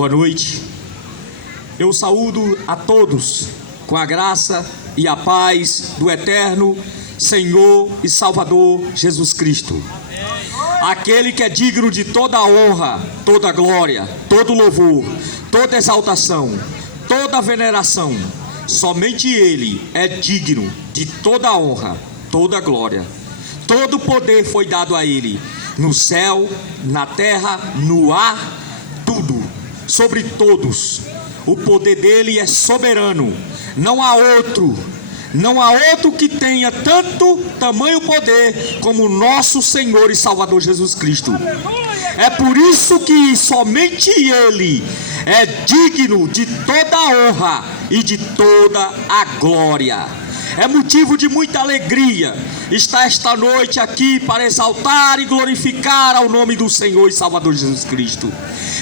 Boa noite. Eu saúdo a todos com a graça e a paz do eterno Senhor e Salvador Jesus Cristo. Aquele que é digno de toda a honra, toda a glória, todo louvor, toda exaltação, toda veneração. Somente Ele é digno de toda a honra, toda a glória. Todo poder foi dado a Ele, no céu, na terra, no ar, tudo, sobre todos. O poder dele é soberano. Não há outro que tenha tanto tamanho poder como o nosso Senhor e Salvador Jesus Cristo. É por isso que somente Ele é digno de toda a honra e de toda a glória. É motivo de muita alegria estar esta noite aqui para exaltar e glorificar ao nome do Senhor e Salvador Jesus Cristo,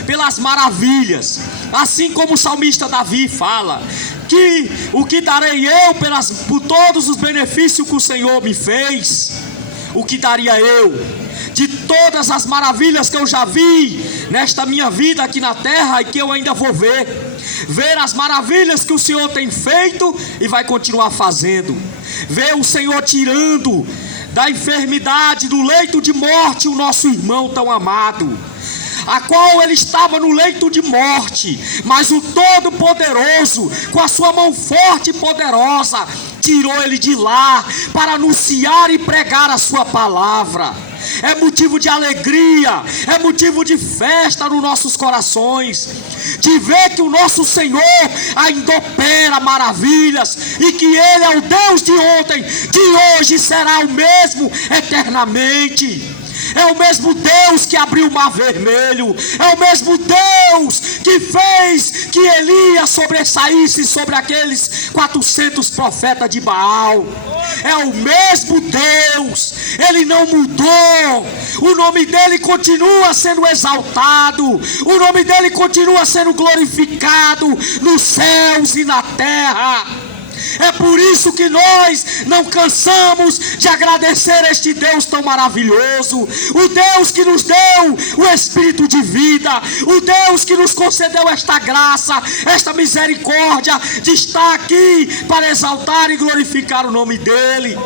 pelas maravilhas, assim como o salmista Davi fala, que o que darei eu por todos os benefícios que o Senhor me fez, o que daria eu de todas as maravilhas que eu já vi nesta minha vida aqui na terra e que eu ainda vou ver as maravilhas que o Senhor tem feito e vai continuar fazendo, ver o Senhor tirando da enfermidade, do leito de morte, o nosso irmão tão amado, a qual ele estava no leito de morte, mas o Todo-Poderoso, com a sua mão forte e poderosa, tirou ele de lá para anunciar e pregar a sua palavra. É motivo de alegria, é motivo de festa nos nossos corações, de ver que o nosso Senhor ainda opera maravilhas, e que Ele é o Deus de ontem, de hoje será o mesmo eternamente. É o mesmo Deus que abriu o mar vermelho, é o mesmo Deus que fez que Elias sobressaísse sobre aqueles 400 profetas de Baal. É o mesmo Deus, Ele não mudou, o nome dEle continua sendo exaltado, o nome dEle continua sendo glorificado nos céus e na terra. É por isso que nós não cansamos de agradecer este Deus tão maravilhoso, o Deus que nos deu o Espírito de vida, o Deus que nos concedeu esta graça, esta misericórdia de estar aqui para exaltar e glorificar o nome dEle.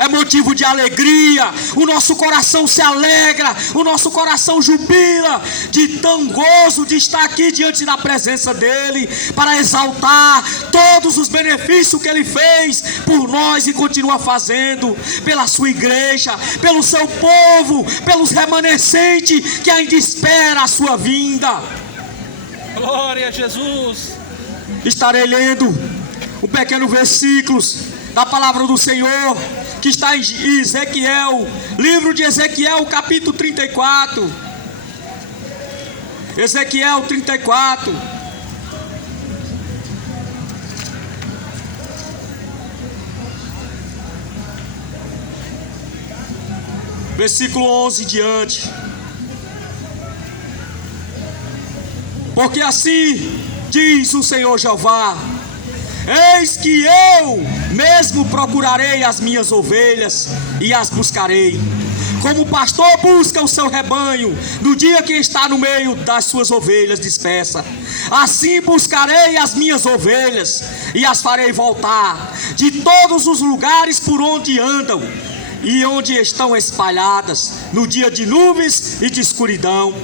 É motivo de alegria, o nosso coração se alegra, o nosso coração jubila de tão gozo de estar aqui diante da presença dEle, para exaltar todos os benefícios que Ele fez por nós e continua fazendo, pela sua igreja, pelo seu povo, pelos remanescentes que ainda espera a sua vinda. Glória a Jesus. Estarei lendo um pequeno versículo da palavra do Senhor, que está em Ezequiel, livro de Ezequiel, capítulo 34. Ezequiel 34. Versículo 11 diante. Porque assim diz o Senhor Jeová: eis que eu mesmo procurarei as minhas ovelhas e as buscarei, como o pastor busca o seu rebanho no dia que está no meio das suas ovelhas dispersas. Assim buscarei as minhas ovelhas e as farei voltar de todos os lugares por onde andam e onde estão espalhadas no dia de nuvens e de escuridão.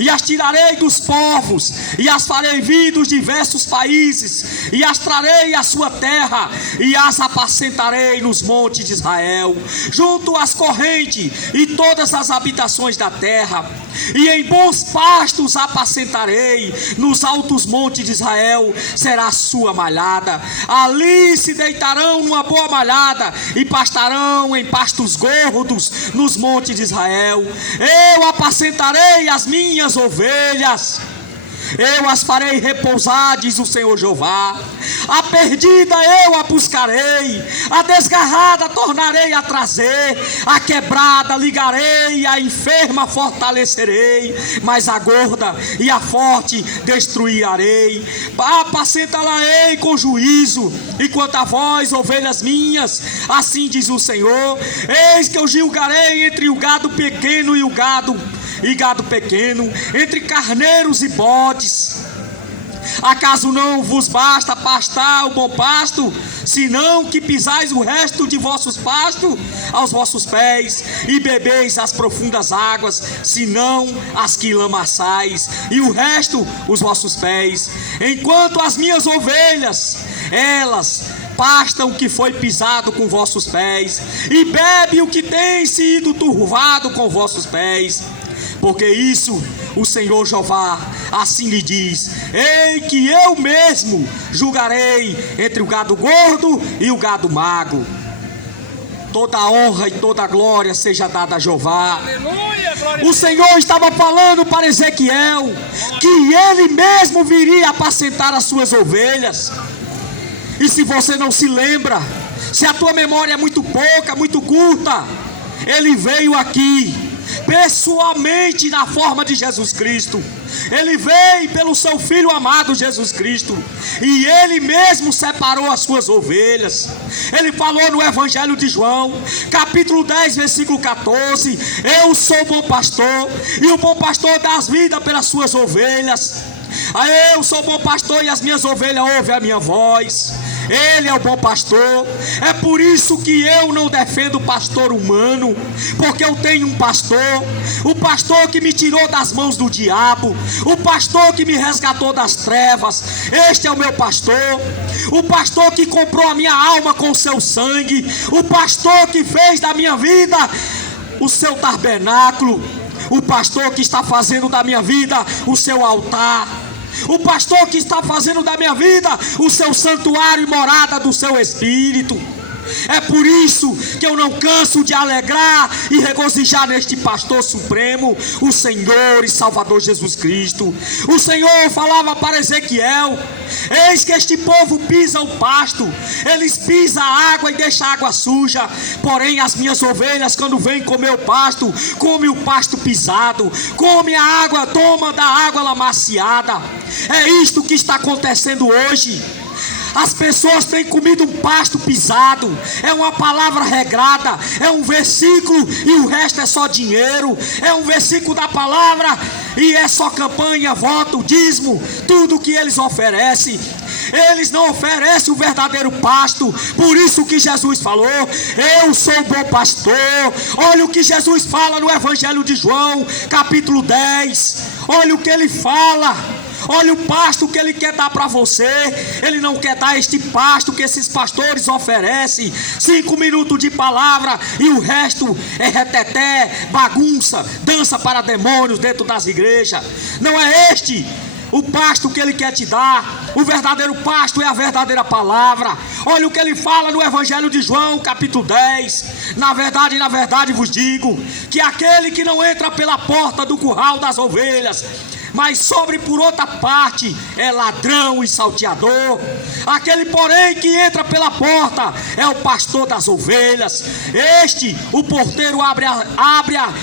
E as tirarei dos povos, e as farei vir dos diversos países, e as trarei à sua terra, e as apacentarei nos montes de Israel, junto às correntes e todas as habitações da terra. E em bons pastos apacentarei, nos altos montes de Israel será a sua malhada. Ali se deitarão numa boa malhada, e pastarão em pastos gordos nos montes de Israel. Eu apacentarei as minhas ovelhas, eu as farei repousar, diz o Senhor Jeová. A perdida eu a buscarei, a desgarrada tornarei a trazer, a quebrada ligarei, a enferma fortalecerei, mas a gorda e a forte destruirei. Apacentá-la-ei com juízo, e quanto a vós, ovelhas minhas, assim diz o Senhor: eis que eu julgarei entre o gado pequeno e o gado e gado pequeno, entre carneiros e bodes. Acaso não vos basta pastar o bom pasto, senão que pisais o resto de vossos pastos aos vossos pés, e bebeis as profundas águas, senão as que lamaçais, e o resto os vossos pés? Enquanto as minhas ovelhas, elas pastam o que foi pisado com vossos pés, e bebe o que tem sido turvado com vossos pés. Porque isso o Senhor Jeová assim lhe diz: ei que eu mesmo julgarei entre o gado gordo e o gado magro. Toda a honra e toda a glória seja dada a Jeová. O Senhor estava falando para Ezequiel que ele mesmo viria apacentar as suas ovelhas. E se você não se lembra, se a tua memória é muito pouca, muito curta, ele veio aqui pessoalmente na forma de Jesus Cristo. Ele veio pelo seu Filho amado Jesus Cristo, e ele mesmo separou as suas ovelhas. Ele falou no Evangelho de João, capítulo 10, versículo 14: eu sou o bom pastor, e o bom pastor dá as vidas pelas suas ovelhas. Eu sou o bom pastor e as minhas ovelhas ouvem a minha voz. Ele é o bom pastor. É por isso que eu não defendo pastor humano, porque eu tenho um pastor, o pastor que me tirou das mãos do diabo, o pastor que me resgatou das trevas. Este é o meu pastor, o pastor que comprou a minha alma com o seu sangue, o pastor que fez da minha vida o seu tabernáculo, o pastor que está fazendo da minha vida o seu altar, o pastor que está fazendo da minha vida o seu santuário e morada do seu Espírito. É por isso que eu não canso de alegrar e regozijar neste pastor supremo, o Senhor e Salvador Jesus Cristo. O Senhor falava para Ezequiel: eis que este povo pisa o pasto, eles pisam a água e deixam a água suja, porém as minhas ovelhas, quando vêm comer o pasto, come o pasto pisado, come a água, toma da água lamaciada. É isto que está acontecendo hoje. As pessoas têm comido um pasto pisado. É uma palavra regrada, é um versículo e o resto é só dinheiro. É um versículo da palavra e é só campanha, voto, dízimo, tudo que eles oferecem. Eles não oferecem o verdadeiro pasto. Por isso que Jesus falou: eu sou o bom pastor. Olha o que Jesus fala no Evangelho de João, capítulo 10. Olha o que ele fala. Olha o pasto que ele quer dar para você. Ele não quer dar este pasto que esses pastores oferecem: 5 minutos de palavra e o resto é reteté, bagunça, dança para demônios dentro das igrejas. Não é este o pasto que ele quer te dar. O verdadeiro pasto é a verdadeira palavra. Olha o que ele fala no Evangelho de João, capítulo 10. Na verdade vos digo que aquele que não entra pela porta do curral das ovelhas, mas sobre por outra parte, é ladrão e salteador. Aquele, porém, que entra pela porta é o pastor das ovelhas. Este, o porteiro abre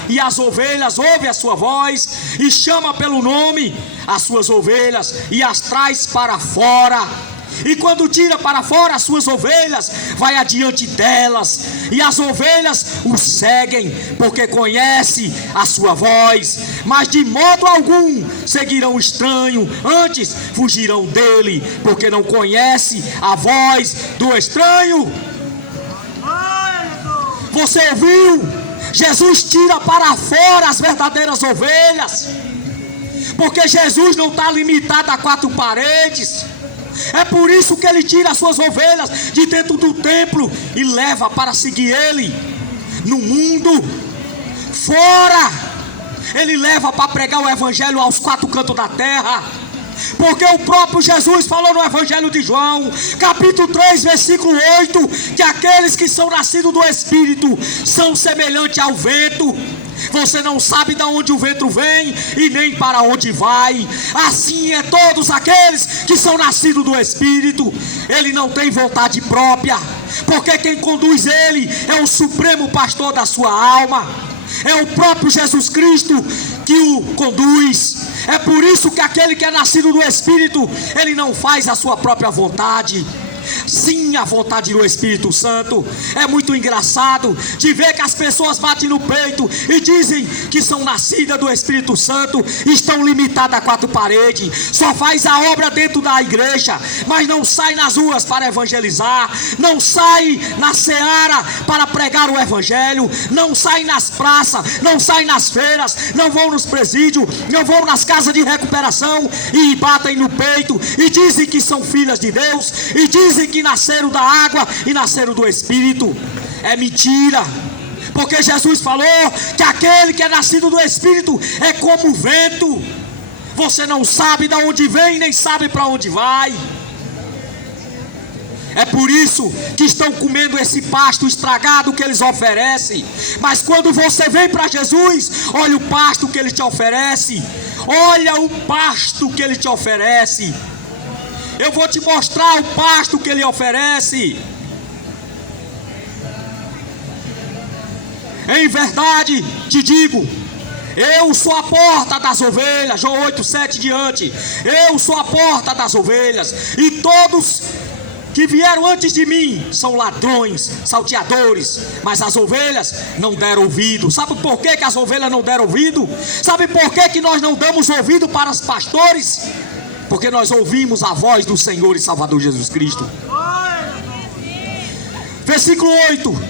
e as ovelhas ouvem a sua voz e chama pelo nome as suas ovelhas e as traz para fora. E quando tira para fora as suas ovelhas, vai adiante delas, e as ovelhas o seguem, porque conhece a sua voz. Mas de modo algum seguirão o estranho, antes fugirão dele, porque não conhece a voz do estranho. Você ouviu? Jesus tira para fora as verdadeiras ovelhas, porque Jesus não está limitado a 4 paredes. É por isso que ele tira as suas ovelhas de dentro do templo e leva para seguir ele no mundo fora. Ele leva para pregar o evangelho aos 4 cantos da terra, porque o próprio Jesus falou no Evangelho de João, capítulo 3, versículo 8, que aqueles que são nascidos do Espírito são semelhantes ao vento. Você não sabe de onde o vento vem e nem para onde vai. Assim é todos aqueles que são nascidos do Espírito. Ele não tem vontade própria, porque quem conduz ele é o supremo pastor da sua alma. É o próprio Jesus Cristo que o conduz. É por isso que aquele que é nascido do Espírito, ele não faz a sua própria vontade. Sim, a vontade do Espírito Santo. É muito engraçado de ver que as pessoas batem no peito e dizem que são nascidas do Espírito Santo, estão limitadas a 4 paredes, só faz a obra dentro da igreja, mas não sai nas ruas para evangelizar, não sai na seara para pregar o evangelho, não sai nas praças, não sai nas feiras, não vão nos presídios, não vão nas casas de recuperação e batem no peito e dizem que são filhas de Deus e dizem que nasceram da água e nasceram do Espírito. É mentira, porque Jesus falou que aquele que é nascido do Espírito é como o vento. Você não sabe de onde vem, nem sabe para onde vai. É por isso que estão comendo esse pasto estragado que eles oferecem. Mas quando você vem para Jesus, olha o pasto que Ele te oferece. Olha o pasto que Ele te oferece. Eu vou te mostrar o pasto que Ele oferece. Em verdade te digo, eu sou a porta das ovelhas. João 8:7 diante. Eu sou a porta das ovelhas. E todos que vieram antes de mim são ladrões, salteadores, mas as ovelhas não deram ouvido. Sabe por que as ovelhas não deram ouvido? Sabe por que nós não damos ouvido para os pastores? Porque nós ouvimos a voz do Senhor e Salvador Jesus Cristo. Versículo 8: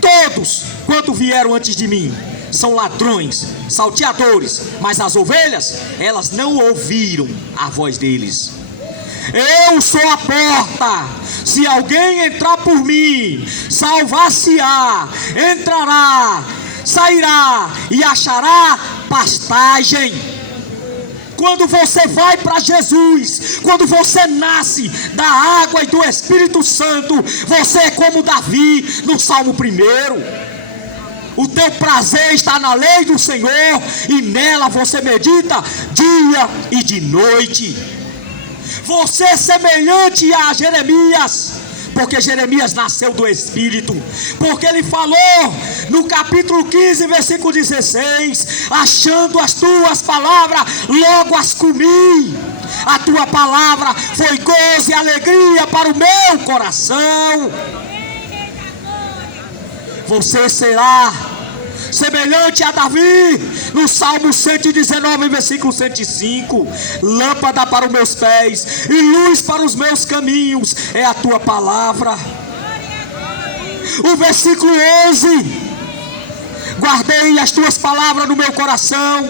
Todos quanto vieram antes de mim são ladrões, salteadores, mas as ovelhas, elas não ouviram a voz deles. Eu sou a porta. Se alguém entrar por mim, salvar-se-á, entrará, sairá e achará pastagem. Quando você vai para Jesus, quando você nasce da água e do Espírito Santo, você é como Davi no Salmo 1. O teu prazer está na lei do Senhor, e nela você medita dia e de noite. Você é semelhante a Jeremias, porque Jeremias nasceu do Espírito, porque ele falou no capítulo 15, versículo 16: achando as tuas palavras, logo as comi. A tua palavra foi gozo e alegria para o meu coração. Você será semelhante a Davi, no Salmo 119, versículo 105: lâmpada para os meus pés e luz para os meus caminhos é a tua palavra. O versículo 11: guardei as tuas palavras no meu coração,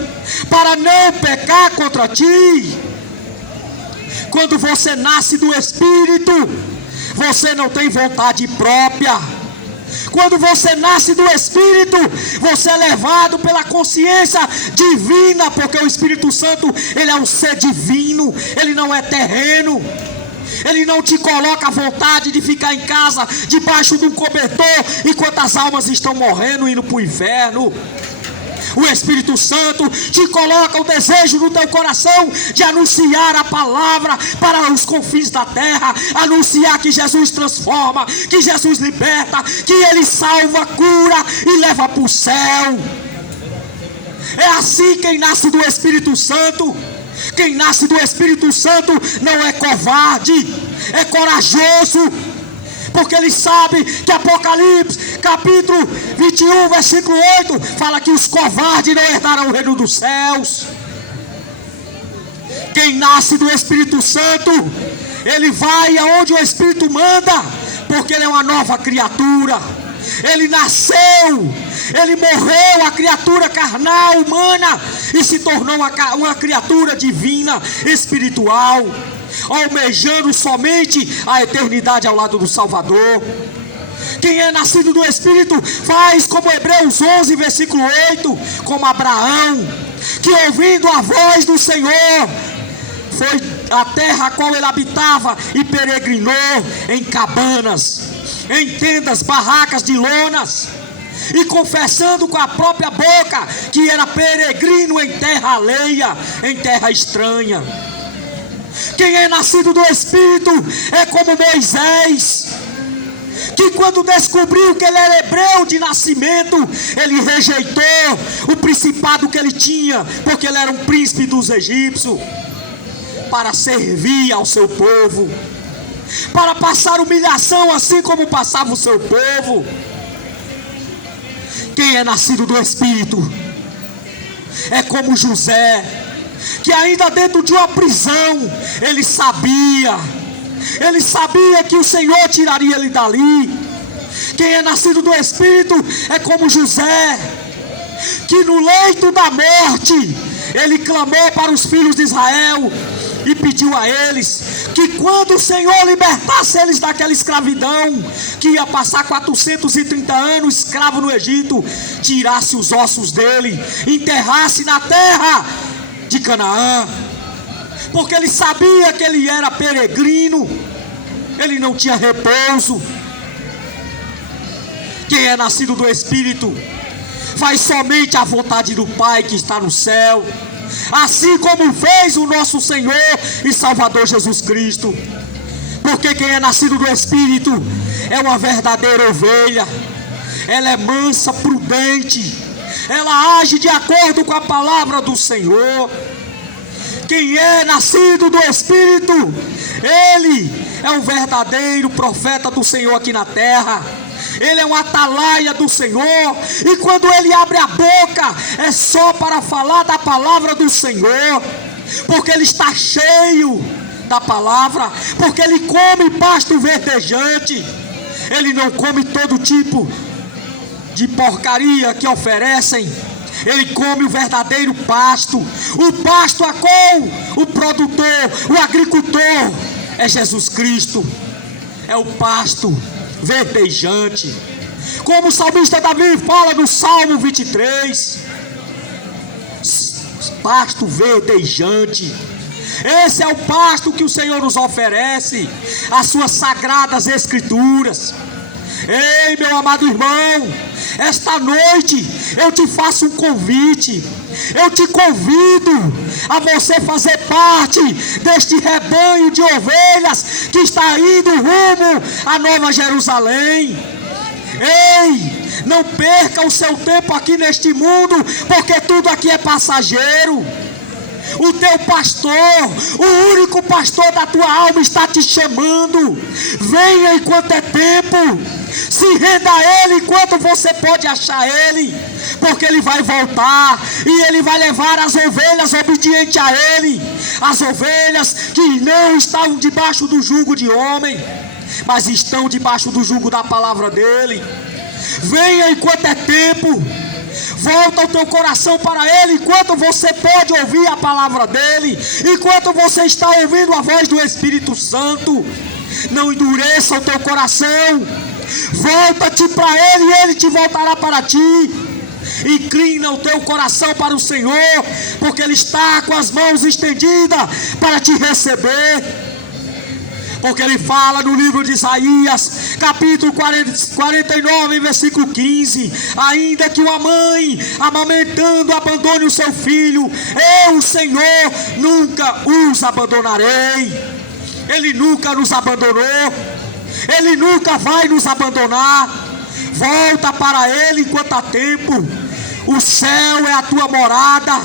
para não pecar contra ti. Quando você nasce do Espírito, você não tem vontade própria. Quando você nasce do Espírito, você é levado pela consciência divina, porque o Espírito Santo, ele é um ser divino, ele não é terreno. Ele não te coloca a vontade de ficar em casa, debaixo de um cobertor, enquanto as almas estão morrendo, indo para o inferno. O Espírito Santo te coloca o desejo no teu coração de anunciar a palavra para os confins da terra, anunciar que Jesus transforma, que Jesus liberta, que Ele salva, cura e leva para o céu. É assim quem nasce do Espírito Santo. Quem nasce do Espírito Santo não é covarde, é corajoso, porque ele sabe que Apocalipse capítulo 21, versículo 8 fala que os covardes não herdarão o reino dos céus. Quem nasce do Espírito Santo, ele vai aonde o Espírito manda, porque ele é uma nova criatura. Ele nasceu, ele morreu, a criatura carnal, humana, e se tornou uma criatura divina, espiritual, almejando somente a eternidade ao lado do Salvador. Quem é nascido do Espírito faz como Hebreus 11, versículo 8, como Abraão, que ouvindo a voz do Senhor, foi a terra a qual ele habitava e peregrinou em cabanas, em tendas, barracas de lonas, e confessando com a própria boca que era peregrino em terra alheia, em terra estranha. Quem é nascido do Espírito é como Moisés, que quando descobriu que ele era hebreu de nascimento, ele rejeitou o principado que ele tinha, porque ele era um príncipe dos egípcios, para servir ao seu povo. para passar humilhação, assim como passava o seu povo. Quem é nascido do Espírito é como José, que ainda dentro de uma prisão, ele sabia que o Senhor tiraria ele dali. Quem é nascido do Espírito é como José, que no leito da morte, ele clamou para os filhos de Israel e pediu a eles que quando o Senhor libertasse eles daquela escravidão, que ia passar 430 anos escravo no Egito, tirasse os ossos dele, enterrasse na terra de Canaã, porque ele sabia que ele era peregrino, ele não tinha repouso. Quem é nascido do Espírito faz somente a vontade do Pai que está no céu, assim como fez o nosso Senhor e Salvador Jesus Cristo. Porque quem é nascido do Espírito é uma verdadeira ovelha. Ela é mansa, prudente, ela age de acordo com a palavra do Senhor. Quem é nascido do Espírito, ele é um verdadeiro profeta do Senhor aqui na terra. Ele é um atalaia do Senhor, e quando ele abre a boca, é só para falar da palavra do Senhor, porque ele está cheio da palavra, porque ele come pasto verdejante, ele não come todo tipo de porcaria que oferecem, ele come o verdadeiro pasto, o pasto a qual o produtor, o agricultor é Jesus Cristo, é o pasto verdejante, como o salmista Davi fala no Salmo 23, pasto verdejante. Esse é o pasto que o Senhor nos oferece, as suas sagradas escrituras. Ei, meu amado irmão, esta noite eu te faço um convite. Eu te convido a você fazer parte deste rebanho de ovelhas que está indo rumo à Nova Jerusalém. Ei, não perca o seu tempo aqui neste mundo, porque tudo aqui é passageiro. O teu pastor, o único pastor da tua alma, está te chamando. Venha enquanto é tempo. Se renda a Ele enquanto você pode achar Ele, porque Ele vai voltar e Ele vai levar as ovelhas obedientes a Ele, as ovelhas que não estão debaixo do jugo de homem, mas estão debaixo do jugo da palavra dEle. Venha enquanto é tempo. Volta o teu coração para Ele enquanto você pode ouvir a palavra dEle, enquanto você está ouvindo a voz do Espírito Santo. Não endureça o teu coração. Volta-te para Ele e Ele te voltará para ti. Inclina o teu coração para o Senhor, porque Ele está com as mãos estendidas para te receber. Porque Ele fala no livro de Isaías, capítulo 49, versículo 15: ainda que uma mãe amamentando abandone o seu filho, eu, o Senhor, nunca os abandonarei. Ele nunca nos abandonou, Ele nunca vai nos abandonar. Volta para Ele enquanto há tempo. O céu é a tua morada,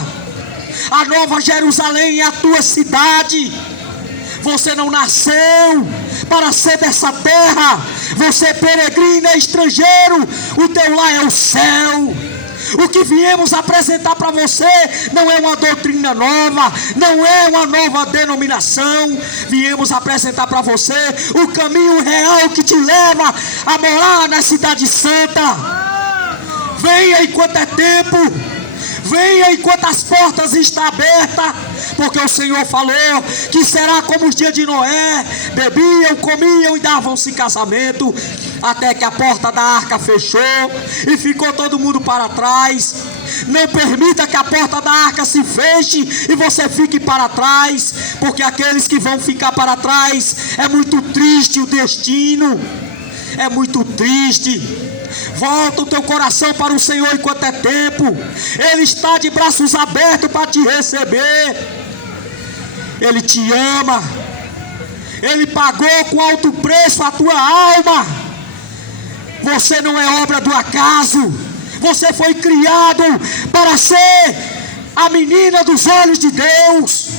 a Nova Jerusalém é a tua cidade. Você não nasceu para ser dessa terra. Você é peregrino, é estrangeiro. O teu lar é o céu. O que viemos apresentar para você não é uma doutrina nova, não é uma nova denominação. Viemos apresentar para você o caminho real que te leva a morar na cidade santa. Venha enquanto é tempo. Venha enquanto as portas estão abertas, porque o Senhor falou que será como os dias de Noé: bebiam, comiam e davam-se casamento, até que a porta da arca fechou e ficou todo mundo para trás. Não permita que a porta da arca se feche e você fique para trás, porque aqueles que vão ficar para trás, é muito triste o destino, é muito triste. Volta o teu coração para o Senhor enquanto é tempo. Ele está de braços abertos para te receber. Ele te ama. Ele pagou com alto preço a tua alma. Você não é obra do acaso. Você foi criado para ser a menina dos olhos de Deus.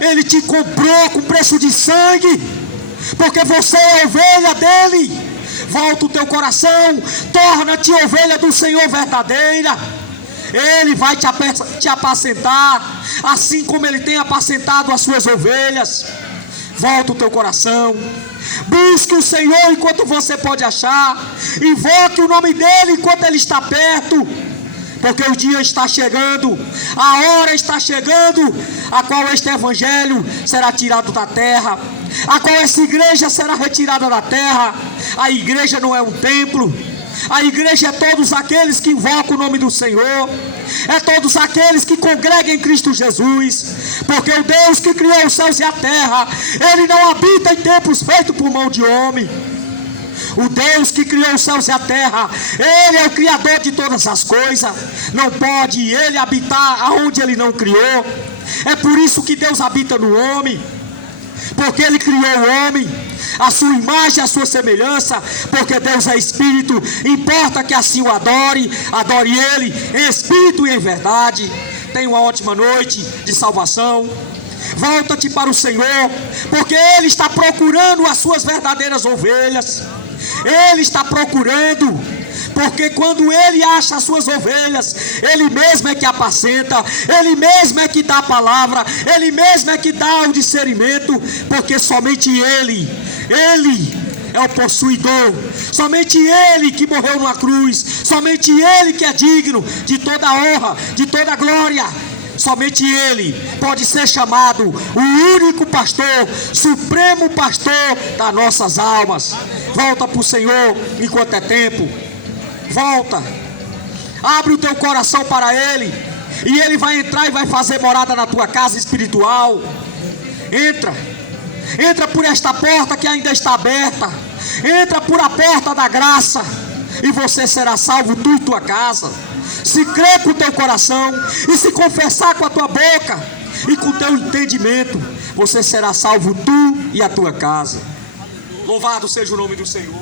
Ele te comprou com preço de sangue. porque você é ovelha dele. Volta o teu coração, torna-te ovelha do Senhor verdadeira. Ele vai te apacentar, assim como Ele tem apacentado as suas ovelhas. Volta o teu coração, busque o Senhor enquanto você pode achar, invoque o nome dEle enquanto Ele está perto, porque o dia está chegando, a hora está chegando, a qual este evangelho será tirado da terra, a qual essa igreja será retirada da terra. A igreja não é um templo, a igreja é todos aqueles que invocam o nome do Senhor, é todos aqueles que congregam em Cristo Jesus, porque o Deus que criou os céus e a terra, Ele não habita em templos feitos por mão de homem. O Deus que criou os céus e a terra, Ele é o Criador de todas as coisas. Não pode Ele habitar aonde Ele não criou. É por isso que Deus habita no homem, porque Ele criou o homem, a sua imagem, a sua semelhança, porque Deus é Espírito. Importa que assim o adore Ele em Espírito e em verdade. Tenha uma ótima noite de salvação. Volta-te para o Senhor, porque Ele está procurando as suas verdadeiras ovelhas. Ele está procurando, porque quando Ele acha as suas ovelhas, Ele mesmo é que apacenta, Ele mesmo é que dá a palavra, Ele mesmo é que dá o discernimento, porque somente Ele é o possuidor, somente Ele que morreu numa cruz, somente Ele que é digno de toda honra, de toda glória. Somente Ele pode ser chamado o único pastor, supremo pastor das nossas almas. Volta para o Senhor enquanto é tempo. Volta, abre o teu coração para Ele, e Ele vai entrar e vai fazer morada na tua casa espiritual. Entra por esta porta que ainda está aberta, entra por a porta da graça, e você será salvo, tu e tua casa. Se crer com o teu coração e se confessar com a tua boca e com o teu entendimento, você será salvo, tu e a tua casa. Louvado seja o nome do Senhor.